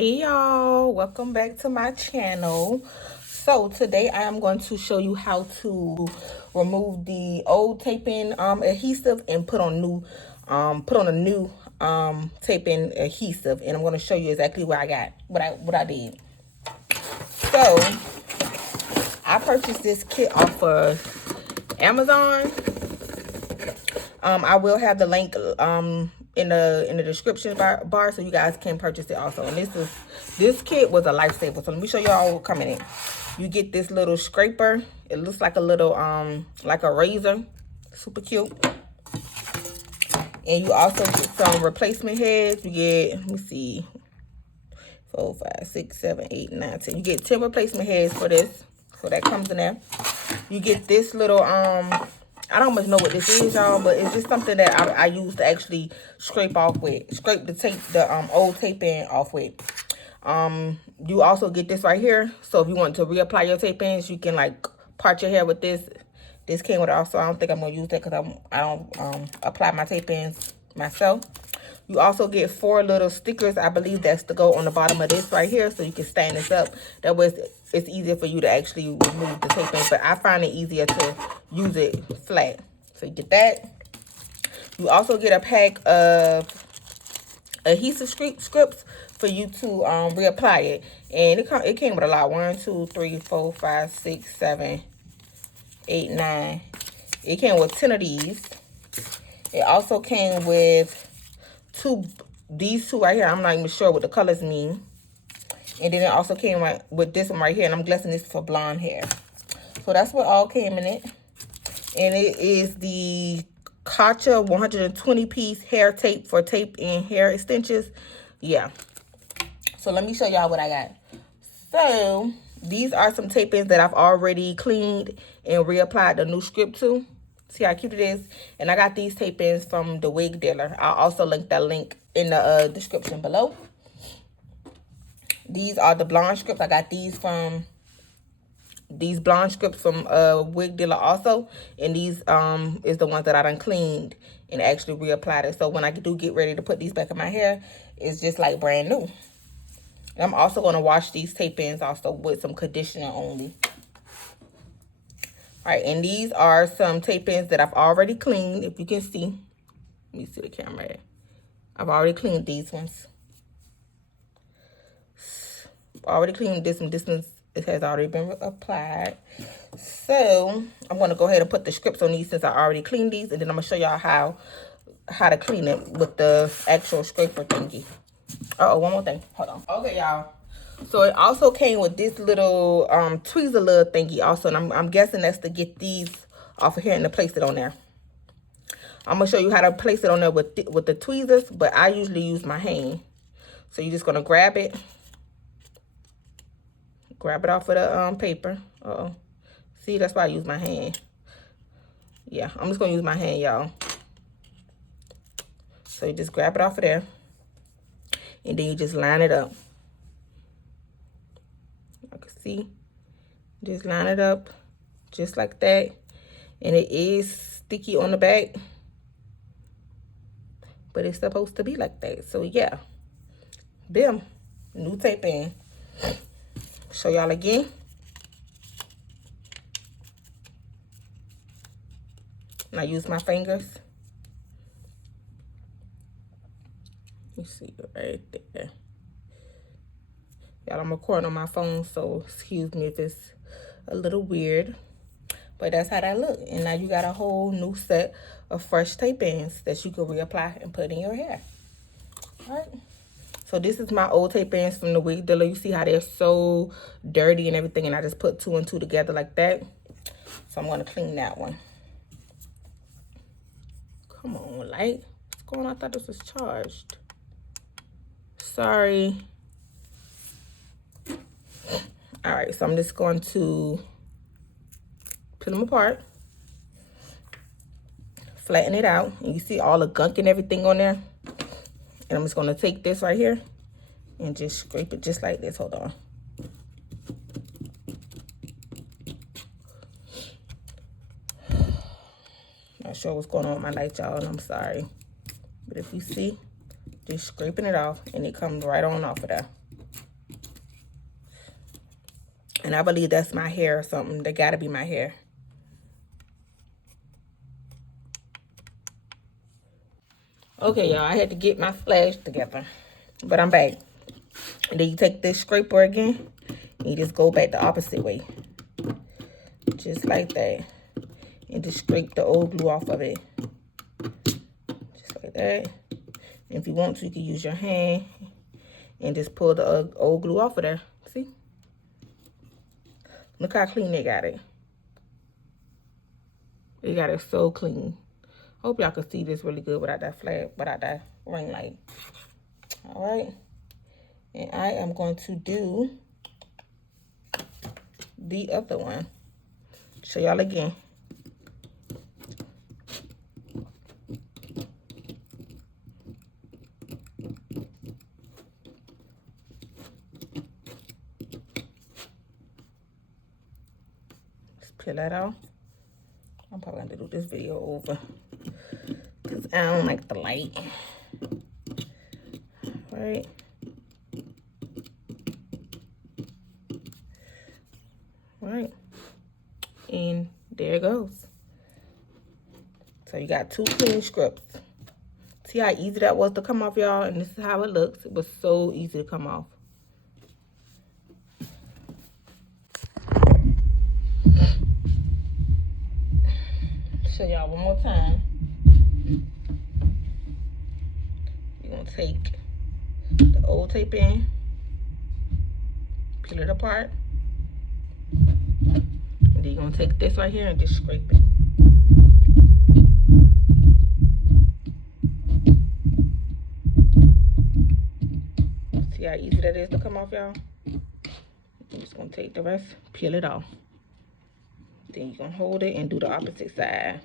Hey y'all, welcome back to my channel. So today I am going to show you how to remove the old taping adhesive and put on a new taping adhesive, and I'm going to show you exactly what I got, what I did. So I purchased this kit off of Amazon. I will have the link in the description bar so you guys can purchase it also. And this kit was a lifesaver. So let me show y'all what come in it. You get this little scraper. It looks like a little like a razor. Super cute. And you also get some replacement heads. You get, let me see, 4, 5, 6, 7, 8, 9, 10. You get 10 replacement heads for this. So that comes in there. You get this little I don't much know what this is, y'all, but it's just something that I use to actually scrape the old tape-in off with. You also get this right here. So if you want to reapply your tape-ins, you can like part your hair with this. This came with it also. I don't think I'm gonna use that because I don't apply my tape-ins myself. You also get 4 little stickers. I believe that's to go on the bottom of this right here, so you can stand this up. That way it's easier for you to actually remove the tape-in, but I find it easier to use it flat. So you get that. You also get a pack of adhesive scripts for you to reapply it. And it came with a lot. 1, 2, 3, 4, 5, 6, 7, 8, 9. It came with 10 of these. It also came with these two right here. I'm not even sure what the colors mean. And then it also came with this one right here, and I'm guessing this for blonde hair. So that's what all came in it. And it is the Kacha 120-piece hair tape for tape-in hair extensions. Yeah. So let me show y'all what I got. So these are some tape-ins that I've already cleaned and reapplied the new script to. See how cute it is? And I got these tape-ins from the wig dealer. I'll also link that link in the description below. These are the blonde scripts. I got these blonde scripts from wig dealer also. And these is the ones that I done cleaned and actually reapplied it. So when I do get ready to put these back in my hair, it's just like brand new. And I'm also going to wash these tape-ins also with some conditioner only. All right, and these are some tape-ins that I've already cleaned, if you can see. Let me see the camera. I've already cleaned these ones. Already cleaned this one. This one, it has already been applied. So I'm going to go ahead and put the scripts on these since I already cleaned these, and then I'm going to show y'all how to clean it with the actual scraper thingy. One more thing. Hold on. Okay, y'all. So it also came with this little tweezer little thingy also, and I'm guessing that's to get these off of here and to place it on there. I'm gonna show you how to place it on there with the tweezers, but I usually use my hand. So you're just gonna grab it off of the paper. See, that's why I use my hand. Yeah, I'm just gonna use my hand, y'all. So you just grab it off of there, and then you just line it up. See, just line it up just like that. And it is sticky on the back, but it's supposed to be like that. So yeah, them new tape in. Show y'all again. And I use my fingers. You see it right there. Y'all, I'm recording on my phone, so excuse me if it's a little weird. But that's how that look. And now you got a whole new set of fresh tape-ins that you can reapply and put in your hair. All right. So this is my old tape-ins from the wig dealer. You see how they're so dirty and everything. And I just put 2 and 2 together like that. So I'm going to clean that one. Come on, light. What's going on? I thought this was charged. Sorry. All right, so I'm just going to put them apart, flatten it out, and you see all the gunk and everything on there. And I'm just going to take this right here and just scrape it just like this. Hold on. Not sure what's going on with my light, y'all, and I'm sorry. But if you see, just scraping it off, and it comes right on off of there. And I believe that's my hair or something. That gotta be my hair. Okay, y'all, I had to get my flash together, but I'm back. And then you take this scraper again, and you just go back the opposite way. Just like that. And just scrape the old glue off of it. Just like that. And if you want to, you can use your hand and just pull the old glue off of there. See? Look how clean they got it. They got it so clean. Hope y'all can see this really good without that flag, without that ring light. All right. And I am going to do the other one. Show y'all again. Let's peel that off. I'm probably gonna do this video over because I don't like the light. All right. All right. And there it goes. So you got 2 clean scripts. See how easy that was to come off, y'all? And this is how it looks. It was so easy to come off. Show y'all one more time. You're gonna take the old tape in, peel it apart, and then you're gonna take this right here and just scrape it. See how easy that is to come off, y'all? I'm just gonna take the rest, peel it off. Then you're gonna hold it and do the opposite side.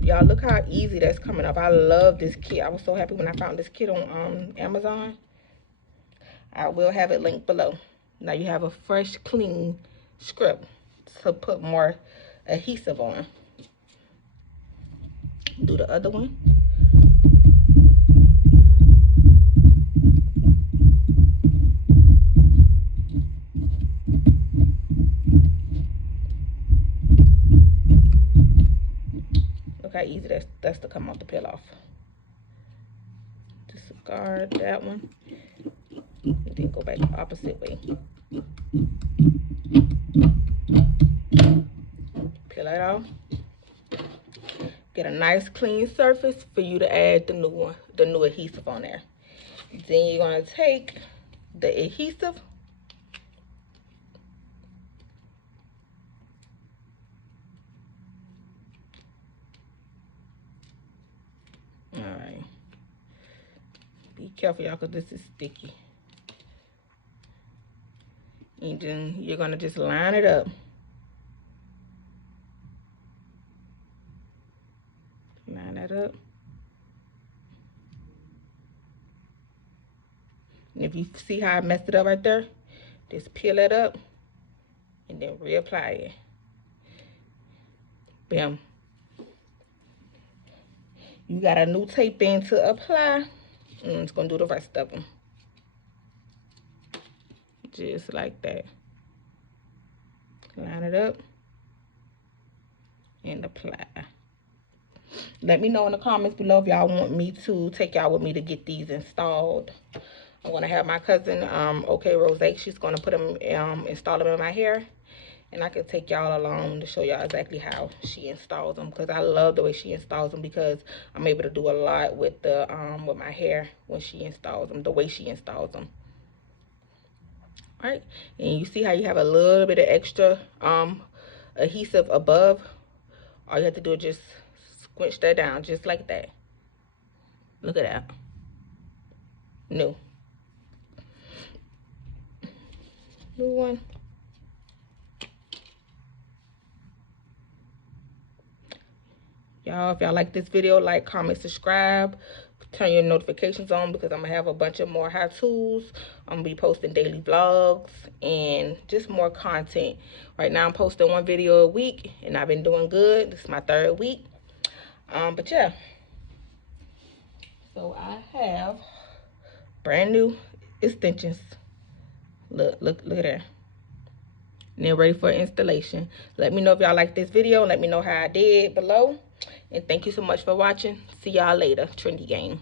Y'all, look how easy that's coming up. I love this kit. I was so happy when I found this kit on Amazon. I will have it linked below. Now you have a fresh, clean script to put more adhesive on. Do the other one. Look how easy that's to come off the peel off. Discard that one. And then go back the opposite way. Peel that off. Get a nice clean surface for you to add the new adhesive on there. Then you're gonna take the adhesive. All right. Be careful, y'all, because this is sticky. And then you're gonna just line it up. Line that up. And if you see how I messed it up right there, just peel it up and then reapply it. Bam. You got a new tape in to apply. And it's gonna do the rest of them. Just like that. Line it up and apply. Let me know in the comments below if y'all want me to take y'all with me to get these installed. I'm gonna have my cousin, OK Rose, she's gonna put them, install them in my hair. And I can take y'all along to show y'all exactly how she installs them, because I love the way she installs them, because I'm able to do a lot with the with my hair when she installs them, the way she installs them. All right, and you see how you have a little bit of extra adhesive above. All you have to do is just squinch that down just like that. Look at that. New one. Y'all, if y'all like this video, like, comment, subscribe, turn your notifications on, because I'm gonna have a bunch of more how-tos. I'm gonna be posting daily vlogs and just more content. Right now I'm posting 1 video a week, and I've been doing good. This is my 3rd week. But yeah, so I have brand new extensions. Look at that. And they're ready for installation. Let me know if y'all like this video. Let me know how I did below. And thank you so much for watching. See y'all later. Trendy Gang.